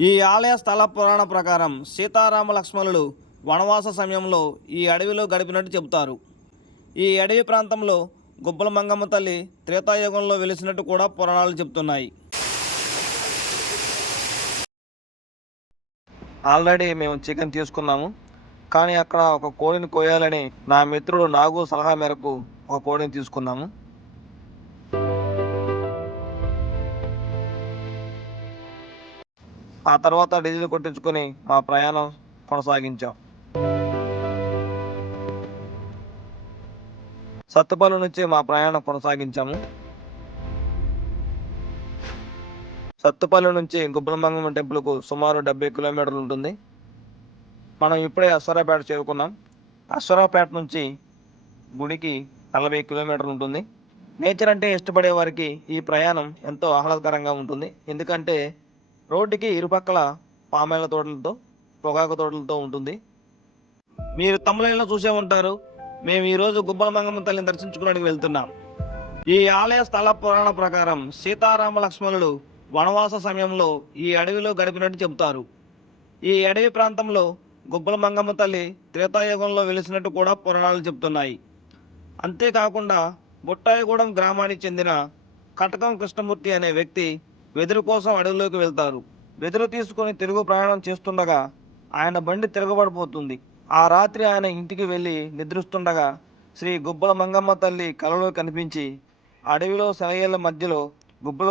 ఈ ఆలయ స్థల పురాణ ప్రకారం సీతారామ లక్ష్మణులు వనవాస సమయంలో ఈ అడవిలో గడిపినట్టు చెబుతారు. ఈ అడవి ప్రాంతంలో గుబ్బల మంగమ్మ తల్లి త్రేతాయుగంలో వెలిసినట్టు కూడా పురాణాలు చెబుతున్నాయి. ఆల్రెడీ మేము చికెన్ తీసుకున్నాము, కానీ అక్కడ ఒక కోడిని కోయాలని నా మిత్రుడు నాగు సలహా మేరకు ఒక కోడిని తీసుకున్నాము. ఆ తర్వాత డీజిల్ కొట్టించుకొని మా ప్రయాణం కొనసాగించాం. సత్తుపల్లి నుంచి మా ప్రయాణం కొనసాగించాము. సత్తుపల్లి నుంచి గుబ్బలమంగమ్మ టెంపుల్కు సుమారు 70 కిలోమీటర్లు ఉంటుంది. మనం ఇప్పుడే అశ్వరాపేట చేరుకున్నాం. అశ్వరాపేట నుంచి గుడికి 40 కిలోమీటర్లు ఉంటుంది. నేచర్ అంటే ఇష్టపడే వారికి ఈ ప్రయాణం ఎంతో ఆహ్లాదకరంగా ఉంటుంది. ఎందుకంటే రోడ్డుకి ఇరుపక్కల పామాయిల తోటలతో, పొగాకు తోటలతో ఉంటుంది. మీరు తమిళనాడులో చూసే ఉంటారు. మేము ఈరోజు గుబ్బలమంగమ్మ తల్లిని దర్శించుకోవడానికి వెళ్తున్నాం. ఈ ఆలయ స్థల పురాణ ప్రకారం సీతారామ లక్ష్మణులు వనవాస సమయంలో ఈ అడవిలో గడిపినట్టు చెబుతారు. ఈ అడవి ప్రాంతంలో గుబ్బల మంగమ్మ తల్లి త్రేతాయుగంలో వెలిసినట్టు కూడా పురాణాలు చెబుతున్నాయి. అంతేకాకుండా బుట్టాయిగూడెం గ్రామానికి చెందిన కటకం కృష్ణమూర్తి అనే వ్యక్తి వెదురు కోసం అడవిలోకి వెళ్తారు. వెదురు తీసుకుని తిరుగు ప్రయాణం చేస్తుండగా ఆయన బండి తిరగబడిపోతుంది. ఆ రాత్రి ఆయన ఇంటికి వెళ్ళి నిద్రిస్తుండగా శ్రీ గుబ్బల మంగమ్మ తల్లి కలలో కనిపించి అడవిలో సెలయేళ్ల మధ్యలో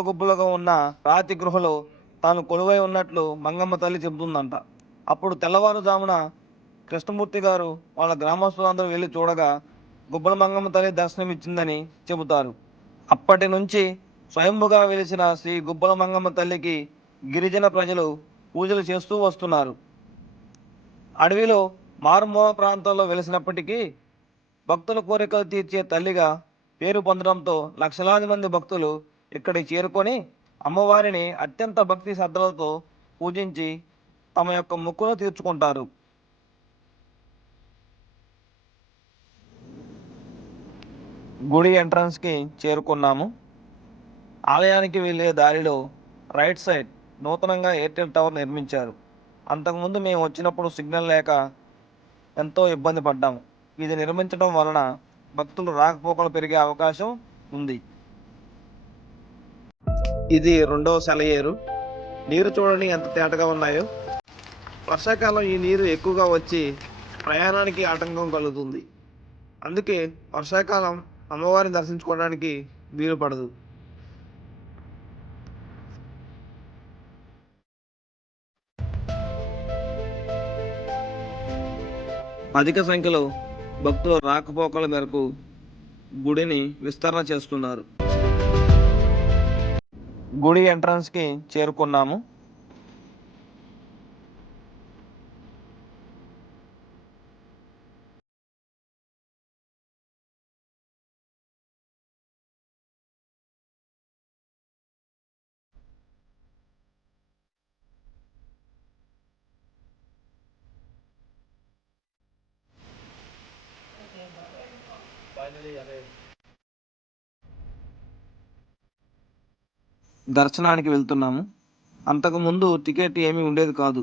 గుబ్బలుగా ఉన్న రాతి గృహలో తాను కొలువై ఉన్నట్లు మంగమ్మ తల్లి చెబుతుందంట. అప్పుడు తెల్లవారుజామున కృష్ణమూర్తి గారు వాళ్ళ గ్రామస్తులందరూ వెళ్ళి చూడగా గుబ్బల మంగమ్మ తల్లి దర్శనం ఇచ్చిందని చెబుతారు. అప్పటి నుంచి స్వయంభుగా వెలిసిన శ్రీ గుబ్బల మంగమ్మ తల్లికి గిరిజన ప్రజలు పూజలు చేస్తూ వస్తున్నారు. అడవిలో మారుమూల ప్రాంతంలో వెలిసినప్పటికీ భక్తుల కోరికలు తీర్చే తల్లిగా పేరు పొందడంతో లక్షలాది మంది భక్తులు ఇక్కడికి చేరుకొని అమ్మవారిని అత్యంత భక్తి శ్రద్ధలతో పూజించి తమ యొక్క మొక్కును తీర్చుకుంటారు. గుడి ఎంట్రన్స్కి చేరుకున్నాము. ఆలయానికి వెళ్ళే దారిలో రైట్ సైడ్ నూతనంగా ఎయిర్టెల్ టవర్ నిర్మించారు. అంతకుముందు మేము వచ్చినప్పుడు సిగ్నల్ లేక ఎంతో ఇబ్బంది పడ్డాము. ఇది నిర్మించడం వలన భక్తులు రాకపోకలు పెరిగే అవకాశం ఉంది. ఇది రెండవ సెలయేరు. నీరు చూడండి ఎంత తేటగా ఉన్నాయో. వర్షాకాలం ఈ నీరు ఎక్కువగా వచ్చి ప్రయాణానికి ఆటంకం కలుగుతుంది. అందుకే వర్షాకాలం అమ్మవారిని దర్శించుకోవడానికి వీలు పడదు. అధిక సంఖ్యలో భక్తుల రాకపోకల మేరకు గుడిని విస్తరణ చేస్తున్నారు. గుడి ఎంట్రన్స్కి చేరుకున్నాము. దర్శనానికి వెళ్తున్నాము. అంతకుముందు టికెట్ ఏమీ ఉండేది కాదు.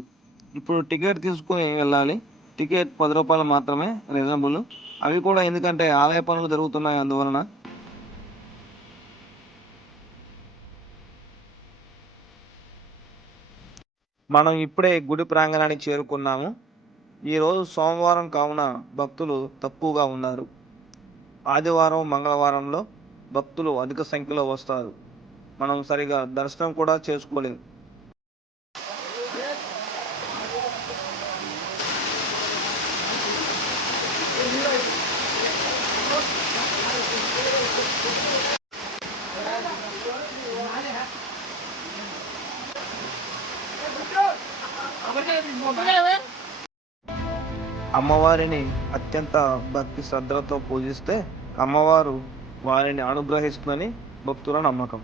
ఇప్పుడు టికెట్ తీసుకొని వెళ్ళాలి. టికెట్ 10 రూపాయలు మాత్రమే, రీజనబుల్. అవి కూడా ఎందుకంటే ఆలయ పనులు జరుగుతున్నాయి, అందువలన. మనం ఇప్పుడే గుడి ప్రాంగణానికి చేరుకున్నాము. ఈరోజు సోమవారం కావున భక్తులు తక్కువగా ఉన్నారు. ఆదివారం, మంగళవారంలో భక్తులు అధిక సంఖ్యలో వస్తారు. మనం సరిగా దర్శనం కూడా చేసుకోలేము. అమ్మవారిని అత్యంత భక్తి శ్రద్ధలతో పూజిస్తే అమ్మవారు వారిని అనుగ్రహిస్తుందని భక్తుల నమ్మకం.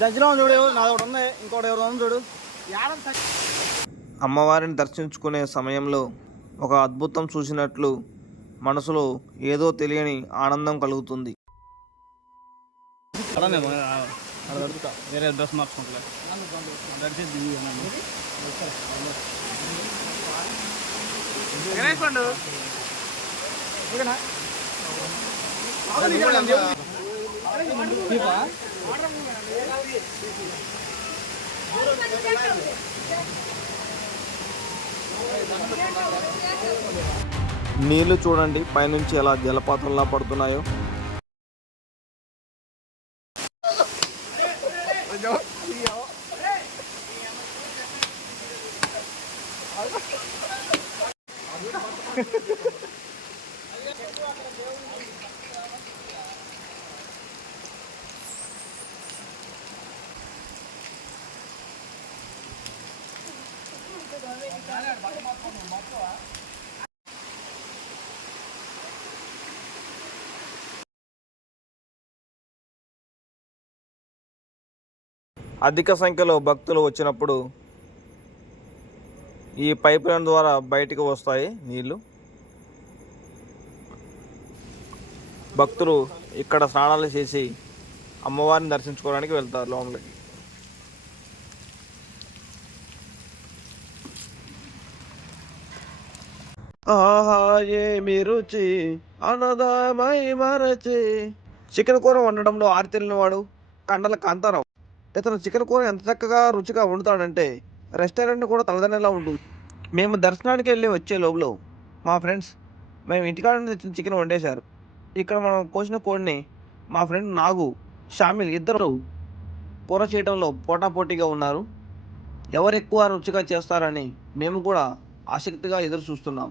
దర్శనం చూడు, నాది ఒకటి ఉంది, ఇంకోటి ఎవరు ఉంది చూడు. అమ్మవారిని దర్శించుకునే సమయంలో ఒక అద్భుతం చూసినట్లు మనసులో ఏదో తెలియని ఆనందం కలుగుతుంది. వేరే డ్రెస్ మార్చుకుంటలే నీళ్లు చూడండి పైనుంచి ఎలా జలపాతంలా పడుతున్నాయో. అధిక సంఖ్యలో భక్తులు వచ్చినప్పుడు ఈ పైప్ లైన్ ద్వారా బయటికి వస్తాయి నీళ్లు. భక్తులు ఇక్కడ స్నానాలు చేసి అమ్మవారిని దర్శించుకోవడానికి వెళ్తారు లోపలికి. ఆహా ఏమి రుచి అన్నదామై మరచి. చికెన్ కూర వండడంలో ఆరితేలిన వాడు కండల కాంతారావు. ఇతను చికెన్ కూర ఎంత చక్కగా రుచిగా వండుతాడంటే రెస్టారెంట్ కూడా తలదనేలా ఉంటుంది. మేము దర్శనానికి వెళ్ళి వచ్చే లోపల మా ఫ్రెండ్స్ మేము ఇంటికాడ తెచ్చిన చికెన్ వండేశారు. ఇక్కడ మనం కోసిన కోడిని మా ఫ్రెండ్ నాగు, షామిల్ ఇద్దరు కూర చేయడంలో పోటాపోటీగా ఉన్నారు. ఎవరు ఎక్కువ రుచిగా చేస్తారని మేము కూడా ఆసక్తిగా ఎదురు చూస్తున్నాం.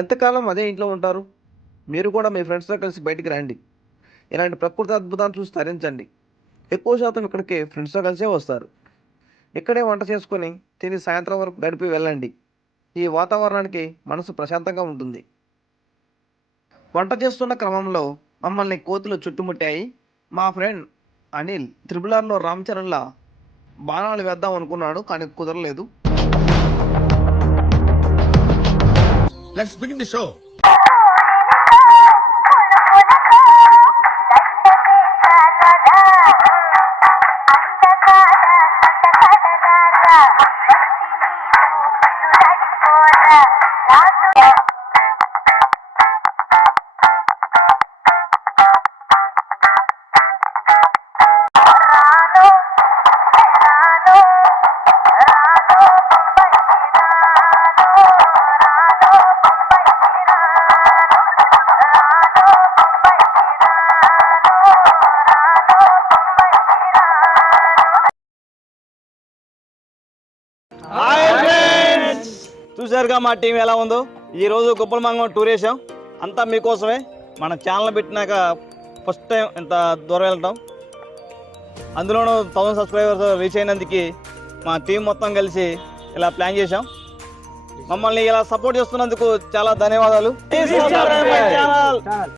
ఎంతకాలం అదే ఇంట్లో ఉంటారు? మీరు కూడా మీ ఫ్రెండ్స్తో కలిసి బయటికి రండి. ఇలాంటి ప్రకృతి అద్భుతాన్ని చూసి తరించండి. ఎక్కువ శాతం ఇక్కడికి ఫ్రెండ్స్తో కలిసే వస్తారు. ఇక్కడే వంట చేసుకొని తిని సాయంత్రం వరకు గడిపి వెళ్ళండి. ఈ వాతావరణానికి మనసు ప్రశాంతంగా ఉంటుంది. వంట చేస్తున్న క్రమంలో మమ్మల్ని కోతులు చుట్టుముట్టాయి. మా ఫ్రెండ్ అనిల్ త్రిబుల్ రామ్ చరణ్లా బాణాలు వేద్దాం అనుకున్నాడు, కానీ కుదరలేదు. Let's begin the show. చూసారుగా మా టీం ఎలా ఉందో. ఈరోజు గుప్పలమంగం టూర్ వేసాం, అంతా మీకోసమే. మన ఛానల్ పెట్టినాక ఫస్ట్ టైం ఇంత దూరం వెళ్ళటం, అందులోనూ 1000 సబ్స్క్రైబర్స్ రీచ్ అయినందుకు మా టీం మొత్తం కలిసి ఇలా ప్లాన్ చేసాం. మమ్మల్ని ఇలా సపోర్ట్ చేస్తున్నందుకు చాలా ధన్యవాదాలు.